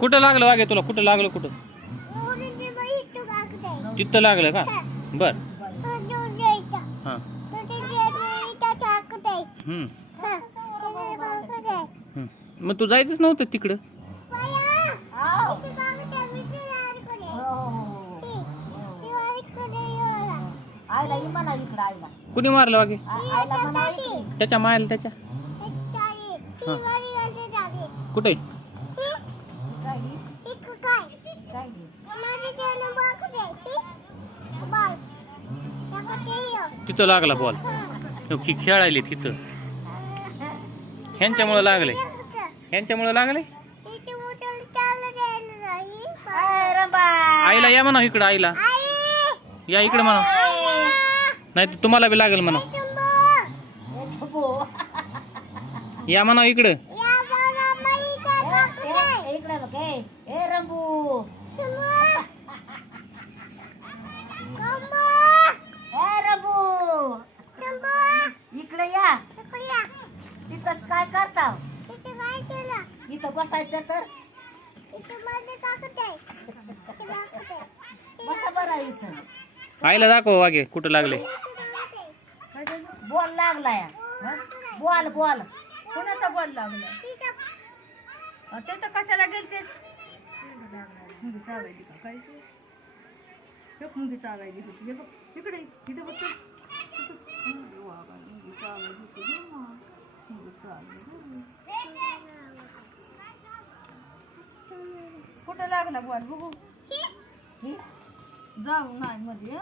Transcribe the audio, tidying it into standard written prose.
कुठं लागलं वागे तुला? कुठं लागलं? कुठं तिथं लागलं का? बर. हां. मग तू जायचंच नव्हतं तिकडं. कुणी मारलं वागे? त्याच्या मायला त्याच्या. कुठे? तिथं लागला बॉल. खेळायले तिथं. ह्यांच्यामुळे लागले. ह्यांच्यामुळे लागले. आईला या म्हणा इकडं. आईला या इकडं म्हणा. नाही तर तुम्हाला बी लागेल म्हणा. या म्हणा इकडं. इकडे या. तिथंच काय करता? इथं बसायचं तर बसा बरं इथं. आईला दाखव वागे कुठं लागले. बॉल लागलाय. बॉल बॉल कोणाचा बॉल लागला? ते तर कशाला गेलते? मुंगी चावायली का काय? एक मुंगी चावायली होती. इकडे इथे बघ. कुठं लागला बॉल बघू. जाऊ नाही मध्ये.